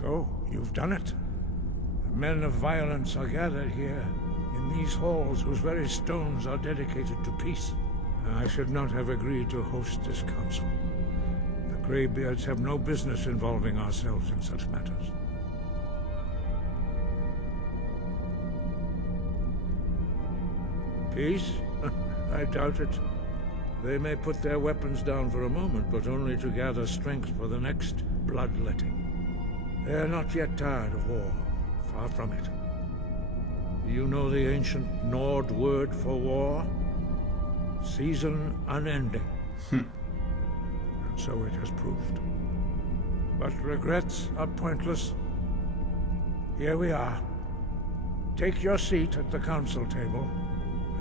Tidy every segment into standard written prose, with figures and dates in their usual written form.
So, you've done it. The men of violence are gathered here, in these halls whose very stones are dedicated to peace. I should not have agreed to host this council. The Greybeards have no business involving ourselves in such matters. Peace? I doubt it. They may put their weapons down for a moment, but only to gather strength for the next bloodletting. They are not yet tired of war. Far from it. You know the ancient Nord word for war? Season unending. And so it has proved. But regrets are pointless. Here we are. Take your seat at the council table,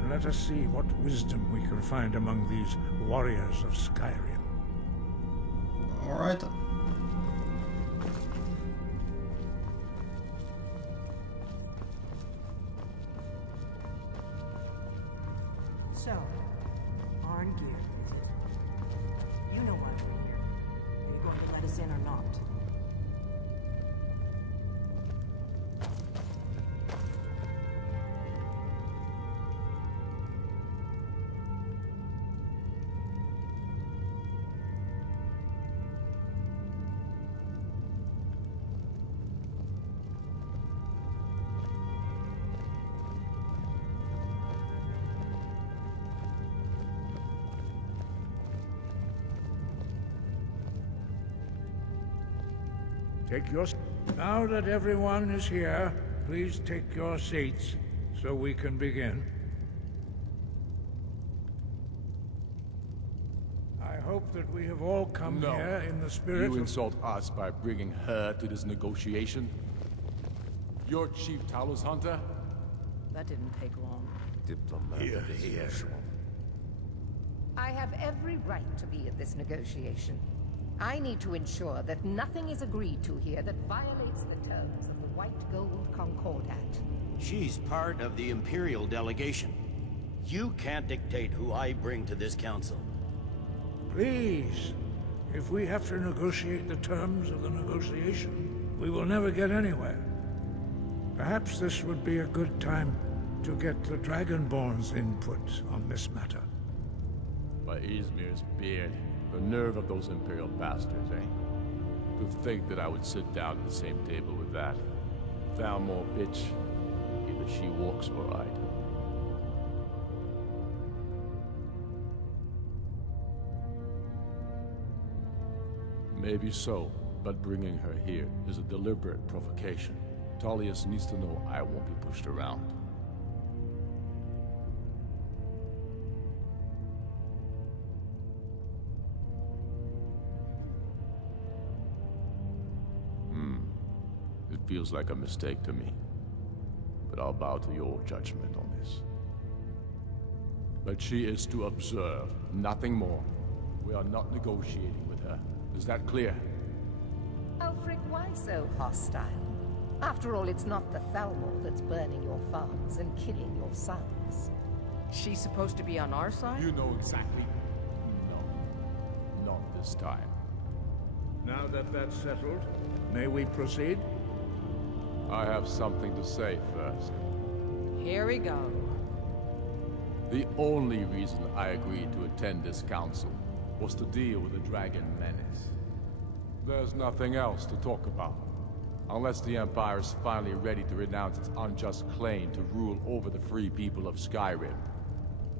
and let us see what wisdom we can find among these warriors of Skyrim. Alright then. So, Arngeir, is it? You know why we're here. Are you going to let us in or not? Now that everyone is here, please take your seats so we can begin. I hope that we have all come here in the spirit of... You insult us by bringing her to this negotiation? You're Chief Talos Hunter? That didn't take long. Diplomatic as usual. I have every right to be at this negotiation. I need to ensure that nothing is agreed to here that violates the terms of the White Gold Concordat. She's part of the Imperial delegation. You can't dictate who I bring to this council. Please, if we have to negotiate the terms of the negotiation, we will never get anywhere. Perhaps this would be a good time to get the Dragonborn's input on this matter. By Izmir's beard. The nerve of those Imperial bastards, eh? To think that I would sit down at the same table with that. Thalmor bitch. Either she walks or I do. Maybe so, but bringing her here is a deliberate provocation. Tullius needs to know I won't be pushed around. It feels like a mistake to me, but I'll bow to your judgment on this. But she is to observe, nothing more. We are not negotiating with her. Is that clear? Ulfric, why so hostile? After all, it's not the Thalmor that's burning your farms and killing your sons. She's supposed to be on our side? You know exactly. No, not this time. Now that that's settled, may we proceed? I have something to say first. Here we go. The only reason I agreed to attend this council was to deal with the Dragon Menace. There's nothing else to talk about. Unless the Empire is finally ready to renounce its unjust claim to rule over the free people of Skyrim.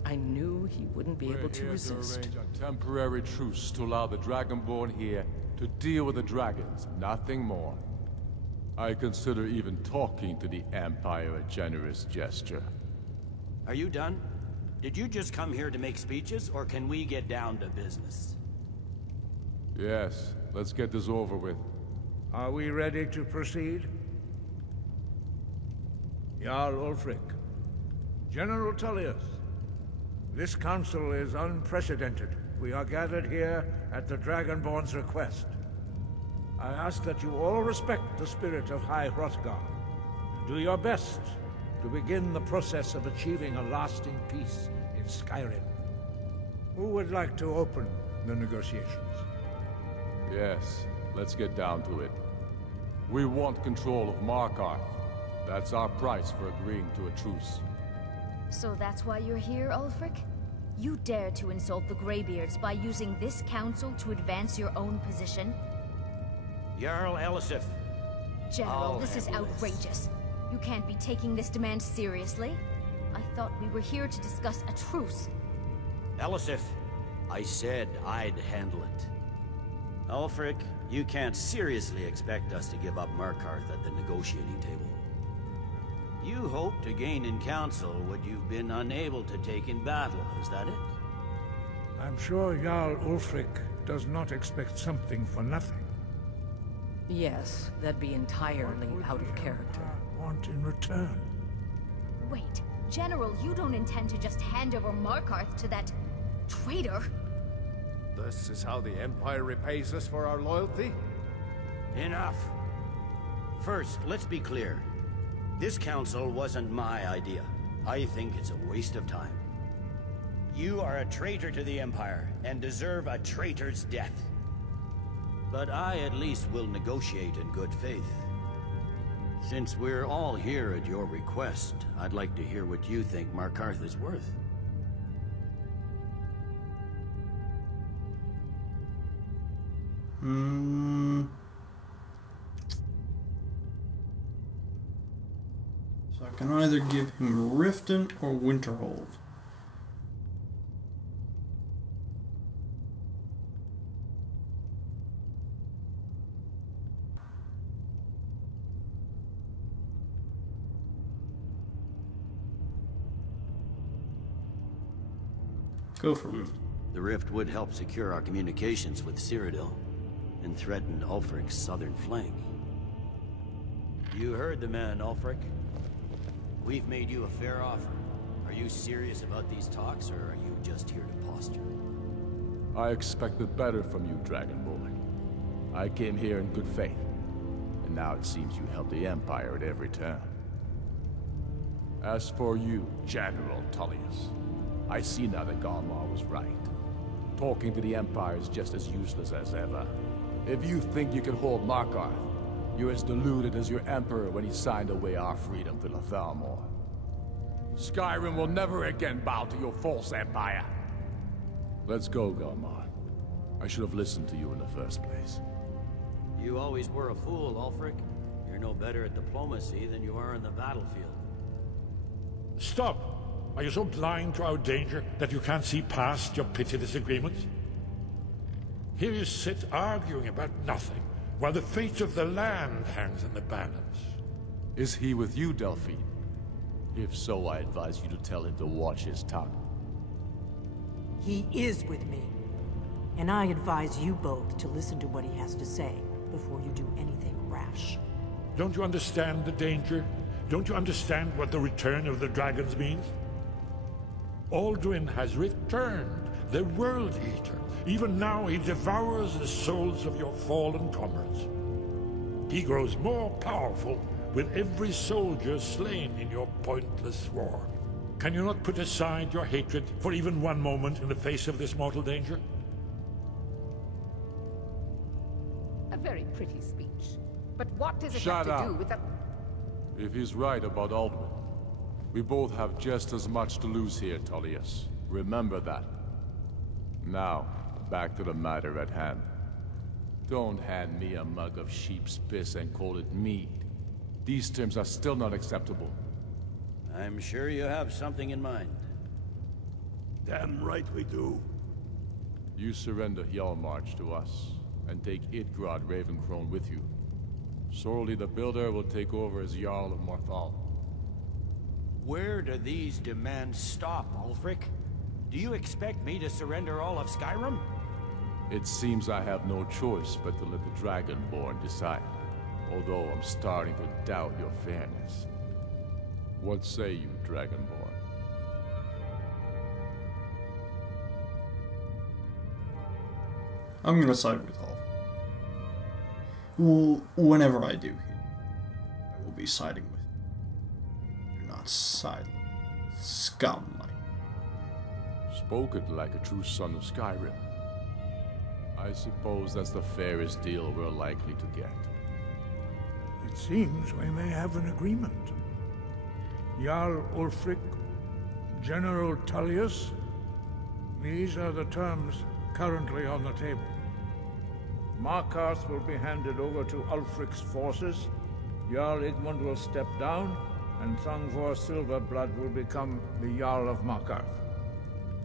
I knew he wouldn't be able to resist. We're here to arrange a temporary truce to allow the Dragonborn here to deal with the dragons, nothing more. I consider even talking to the Empire a generous gesture. Are you done? Did you just come here to make speeches, or can we get down to business? Yes, let's get this over with. Are we ready to proceed? Jarl Ulfric, General Tullius, this council is unprecedented. We are gathered here at the Dragonborn's request. I ask that you all respect the spirit of High Hrothgar, and do your best to begin the process of achieving a lasting peace in Skyrim. Who would like to open the negotiations? Yes, let's get down to it. We want control of Markarth. That's our price for agreeing to a truce. So that's why you're here, Ulfric? You dare to insult the Greybeards by using this council to advance your own position? Jarl Elisif. General, this is outrageous. You can't be taking this demand seriously. I thought we were here to discuss a truce. Elisif, I said I'd handle it. Ulfric, you can't seriously expect us to give up Markarth at the negotiating table. You hoped to gain in council what you've been unable to take in battle, is that it? I'm sure Jarl Ulfric does not expect something for nothing. Yes, that'd be entirely out of character. Want in return? Wait, General, you don't intend to just hand over Markarth to that traitor? This is how the Empire repays us for our loyalty? Enough. First, let's be clear. This council wasn't my idea. I think it's a waste of time. You are a traitor to the Empire, and deserve a traitor's death. But I at least will negotiate in good faith. Since we're all here at your request, I'd like to hear what you think Markarth is worth. So I can either give him Riften or Winterhold. Go for it. The rift would help secure our communications with Cyrodiil, and threaten Ulfric's southern flank. You heard the man, Ulfric. We've made you a fair offer. Are you serious about these talks, or are you just here to posture? I expected better from you, Dragonborn. I came here in good faith, and now it seems you help the Empire at every turn. As for you, General Tullius, I see now that Galmar was right. Talking to the Empire is just as useless as ever. If you think you can hold Markarth, you're as deluded as your Emperor when he signed away our freedom to Thalmor. Skyrim will never again bow to your false empire. Let's go, Galmar. I should have listened to you in the first place. You always were a fool, Ulfric. You're no better at diplomacy than you are in the battlefield. Stop! Are you so blind to our danger that you can't see past your petty disagreements? Here you sit arguing about nothing, while the fate of the land hangs in the balance. Is he with you, Delphine? If so, I advise you to tell him to watch his tongue. He is with me. And I advise you both to listen to what he has to say before you do anything rash. Don't you understand the danger? Don't you understand what the return of the dragons means? Alduin has returned, the World Eater. Even now he devours the souls of your fallen comrades. He grows more powerful with every soldier slain in your pointless war. Can you not put aside your hatred for even one moment in the face of this mortal danger? A very pretty speech. But what does it Shut have to up. do with the... If he's right about Alduin, we both have just as much to lose here, Tullius. Remember that. Now, back to the matter at hand. Don't hand me a mug of sheep's piss and call it mead. These terms are still not acceptable. I'm sure you have something in mind. Damn right we do. You surrender Hjalmarch to us, and take Idgrod Ravencrone with you. Sorely the Builder will take over as Jarl of Morthal. Where do these demands stop, Ulfric? Do you expect me to surrender all of Skyrim? It seems I have no choice but to let the Dragonborn decide, although I'm starting to doubt your fairness. What say you, Dragonborn? I'm gonna side with Ulf. Well, whenever I do here, I will be siding with. Do not side with scum like. Spoken like a true son of Skyrim. I suppose that's the fairest deal we're likely to get. It seems we may have an agreement. Jarl Ulfric, General Tullius, these are the terms currently on the table. Markarth will be handed over to Ulfric's forces, Jarl Igmund will step down, and Thungvor Silverblood will become the Jarl of Markarth.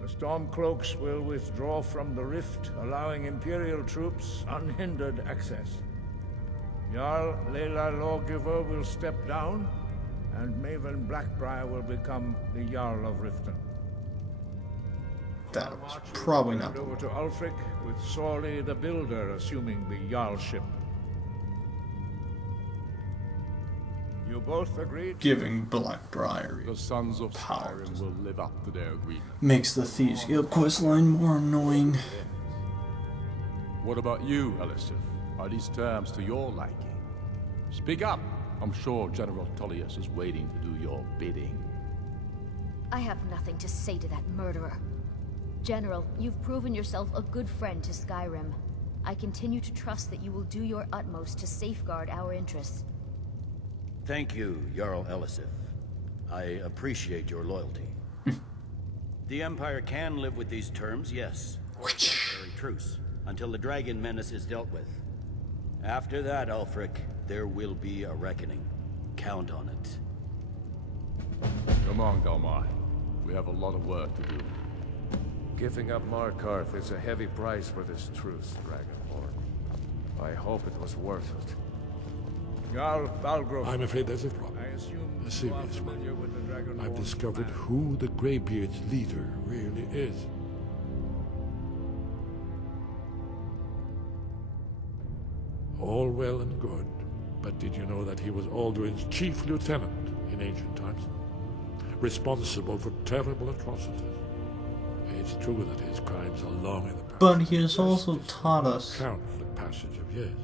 The Stormcloaks will withdraw from the Rift, allowing Imperial troops unhindered access. Jarl Layla Lawgiver will step down, and Maven Blackbriar will become the Jarl of Riften. That was probably not the over to Ulfric, with Sorley the Builder assuming the Jarlship. You both agreed? Giving Blackbriar The Sons of Skyrim will live up to their agreement. makes the Thieves Guild questline more annoying. What about you, Elisif? Are these terms to your liking? Speak up! I'm sure General Tullius is waiting to do your bidding. I have nothing to say to that murderer. General, you've proven yourself a good friend to Skyrim. I continue to trust that you will do your utmost to safeguard our interests. Thank you, Jarl Elisif. I appreciate your loyalty. The Empire can live with these terms, yes. Or a temporary truce, until the dragon menace is dealt with. After that, Ulfric, there will be a reckoning. Count on it. Come on, Galmar. We have a lot of work to do. Giving up Markarth is a heavy price for this truce, Dragonborn. I hope it was worth it. Jarl Balgruuf. I'm afraid there's a problem. I assume A serious one. with the Dragonborn I've discovered plan. who the Greybeard's leader really is. All well and good, but did you know that he was Alduin's chief lieutenant in ancient times? Responsible for terrible atrocities. It's true that his crimes are long in the past. But he has also taught us Count the passage of years.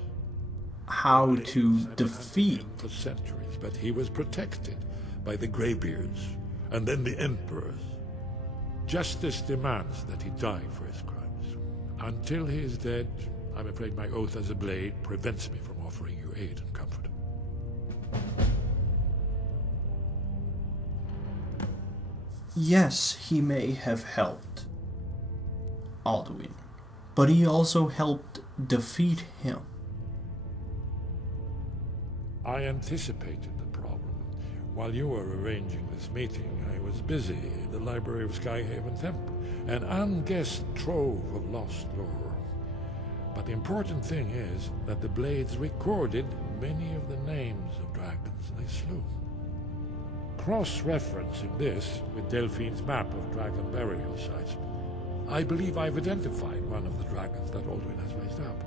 how to defeat. For centuries, but he was protected by the Greybeards and then the Emperors. Justice demands that he die for his crimes. Until he is dead, I'm afraid my oath as a blade prevents me from offering you aid and comfort. Yes, he may have helped Alduin, but he also helped defeat him. I anticipated the problem. While you were arranging this meeting, I was busy in the library of Skyhaven Temple, an unguessed trove of lost lore. But the important thing is that the Blades recorded many of the names of dragons they slew. Cross-referencing this with Delphine's map of dragon burial sites, I believe I've identified one of the dragons that Alduin has raised up.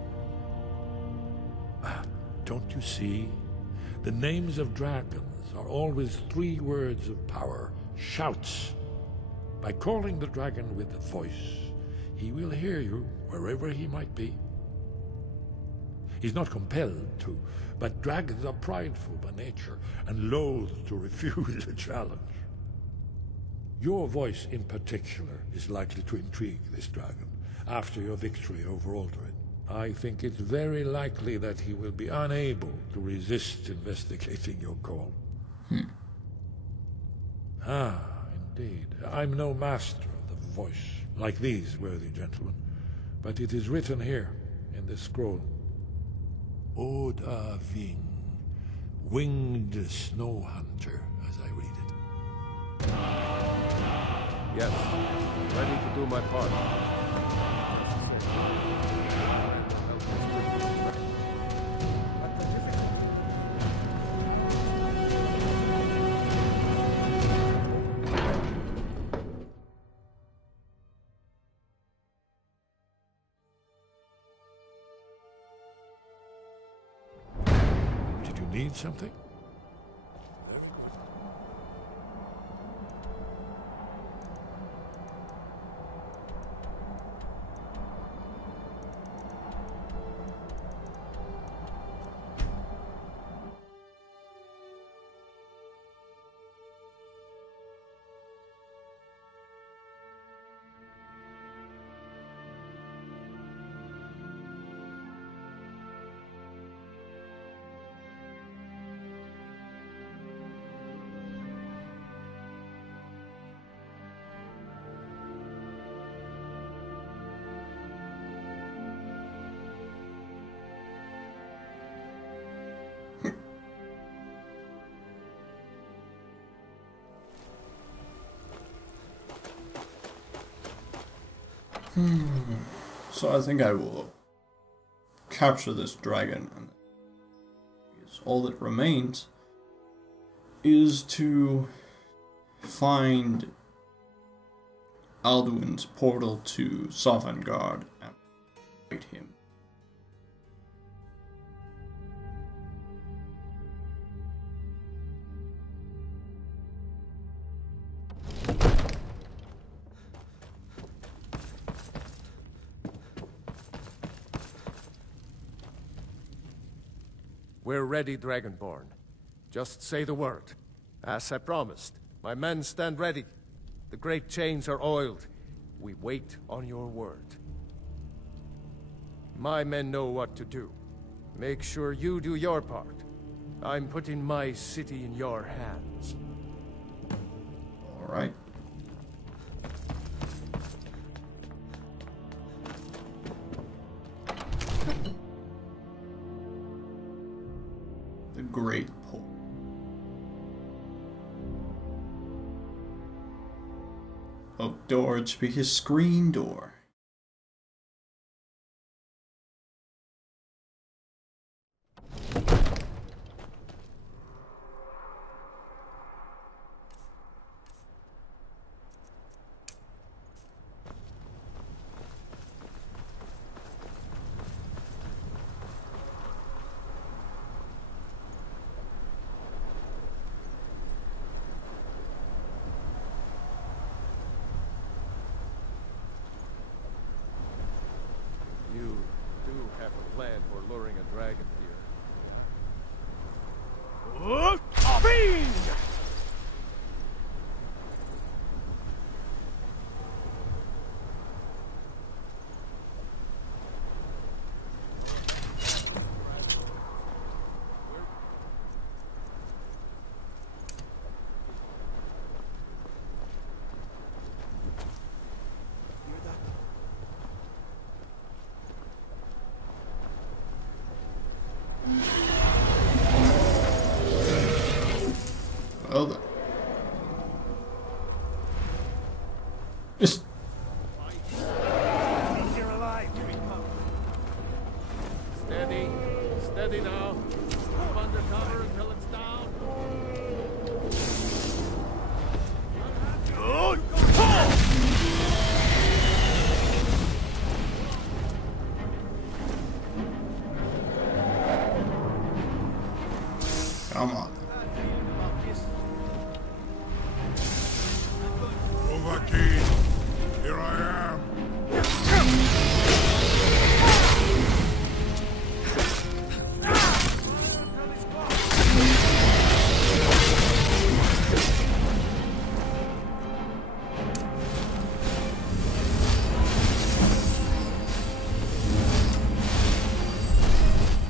Don't you see? The names of dragons are always 3 words of power, shouts. By calling the dragon with a voice, he will hear you wherever he might be. He's not compelled to, but dragons are prideful by nature and loath to refuse a challenge. Your voice in particular is likely to intrigue this dragon after your victory over Alduin. I think it's very likely that he will be unable to resist investigating your call. Ah, indeed. I'm no master of the voice, like these worthy gentlemen, but it is written here in this scroll. Oda Ving, winged snow hunter, as I read it. Yes, Ready to do my part. Did you need something? So I think I will capture this dragon, and all that remains is to find Alduin's portal to Sovngarde and fight him. We're ready, Dragonborn. Just say the word. As I promised, my men stand ready. The great chains are oiled. We wait on your word. My men know what to do. Make sure you do your part. I'm putting my city in your hands. All right. The Great Pole. Oak door to be his screen door. You do have a plan for luring a dragon here. Fiend! Well then. Just You're alive, Steady. Steady now. Move under cover until it's down. come on. Overkeen, here I am.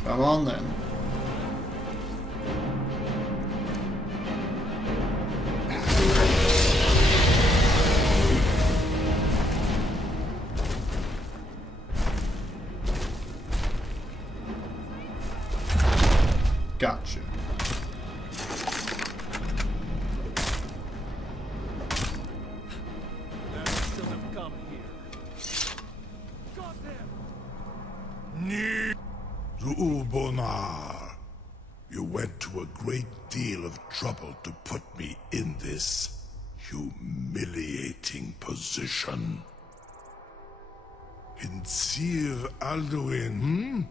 Come on then. Gotcha. That should have come. to a great deal of trouble to put me in this humiliating position. Vizier Alduin,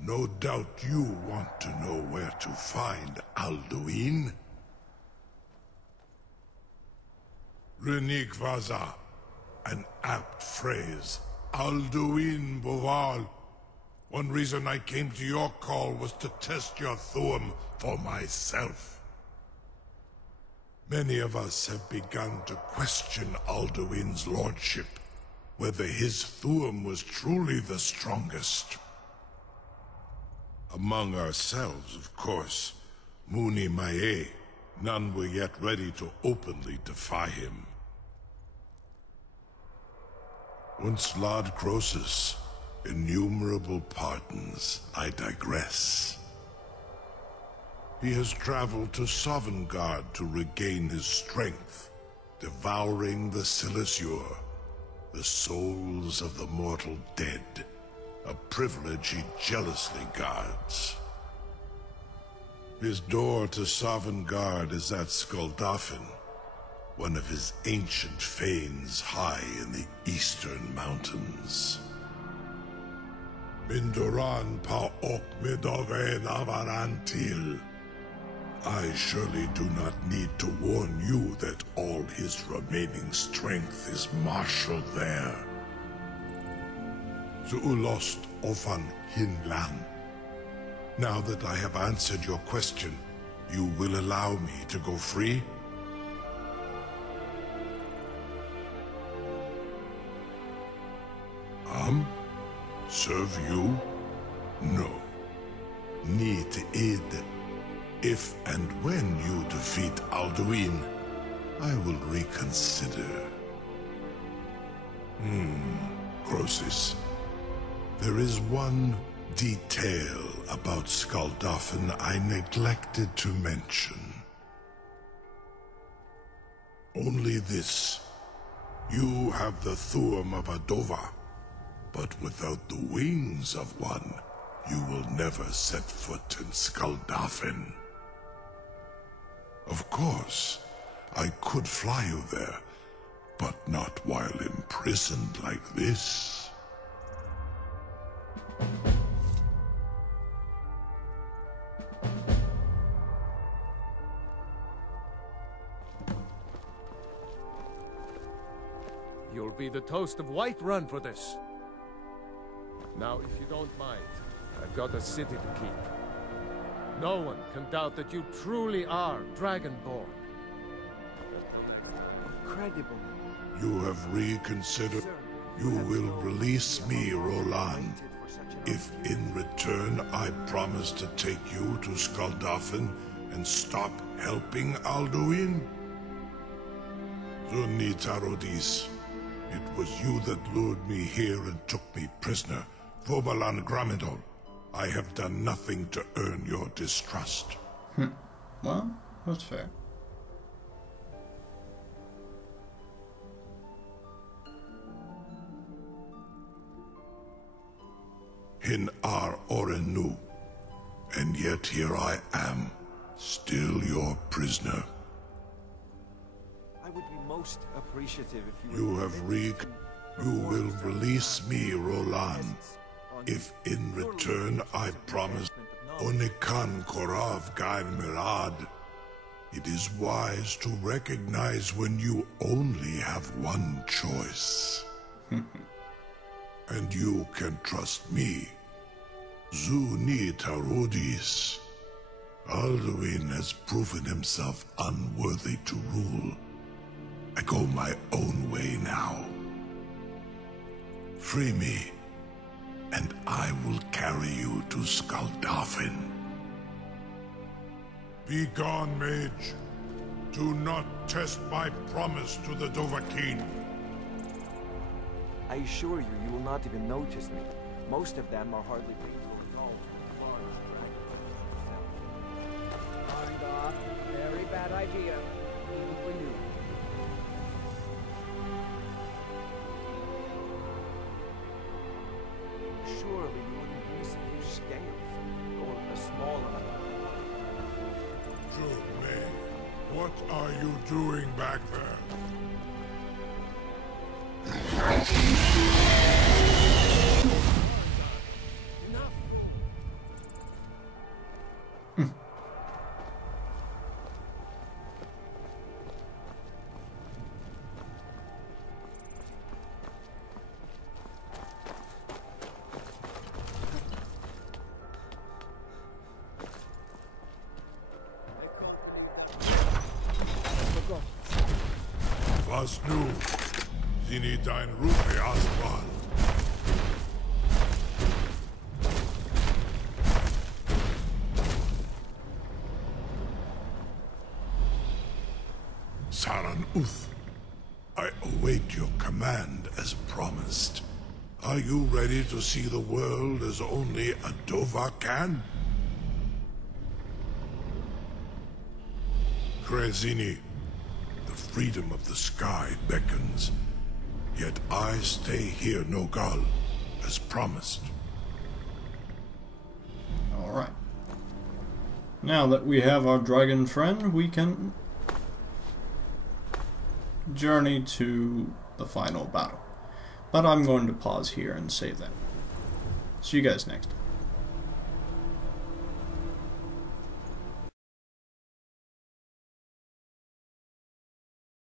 No doubt you want to know where to find Alduin. Renikvaza, an apt phrase. Alduin Boval. One reason I came to your call was to test your Thuum for myself. Many of us have begun to question Alduin's lordship, whether his Thuum was truly the strongest. Among ourselves, of course, Muni Mae, none were yet ready to openly defy him. Once Lord Croesus, innumerable pardons, I digress. He has traveled to Sovngarde to regain his strength, devouring the Silesure, the souls of the mortal dead, a privilege he jealously guards. His door to Sovngarde is at Skuldafn, one of his ancient fanes high in the eastern mountains. Mindoran pa ok midove navarantil. I surely do not need to warn you that all his remaining strength is marshaled there. Zuulost ofan hinlan. Now that I have answered your question, you will allow me to go free? Serve you? No. Need aid. If and when you defeat Alduin, I will reconsider. Croesus. There is one detail about Skuldafn I neglected to mention. Only this. You have the Thuum of a Dova, but without the wings of one, you will never set foot in Skuldafn. Of course, I could fly you there, but not while imprisoned like this. You'll be the toast of Whiterun for this. Now, if you don't mind, I've got a city to keep. No one can doubt that you truly are Dragonborn. Incredible. You have reconsidered. You will release me, Roland, if in return I promise to take you to Skuldafn and stop helping Alduin? Zunitarodis, it was you that lured me here and took me prisoner. Vobalan Gramidol, I have done nothing to earn your distrust. Well, that's fair. In Ar Orenu, and yet here I am, still your prisoner. I would be most appreciative if you You will release me, Roland, if in return I promise Onikan Korav Gain Mirad. It is wise to recognize when you only have one choice. And you can trust me. Zuni Tarudis. Alduin has proven himself unworthy to rule. I go my own way now. Free me, and I will carry you to Skuldafn. Be gone, mage. Do not test my promise to the Dovahkiin. I assure you, you will not even notice me. Most of them are hardly painful at all. Very bad idea. For you. Surely you wouldn't miss a few scales, or a small amount. What are you doing back there? Was nu? Sie nie dein Rufe Aswal. Saran Uth, I await your command as promised. Are you ready to see the world as only a Dova can? Krezini, the freedom of the sky beckons. Yet I stay here, Nogal, as promised. Alright. Now that we have our dragon friend, we can journey to the final battle. But I'm going to pause here and save that. See you guys next time.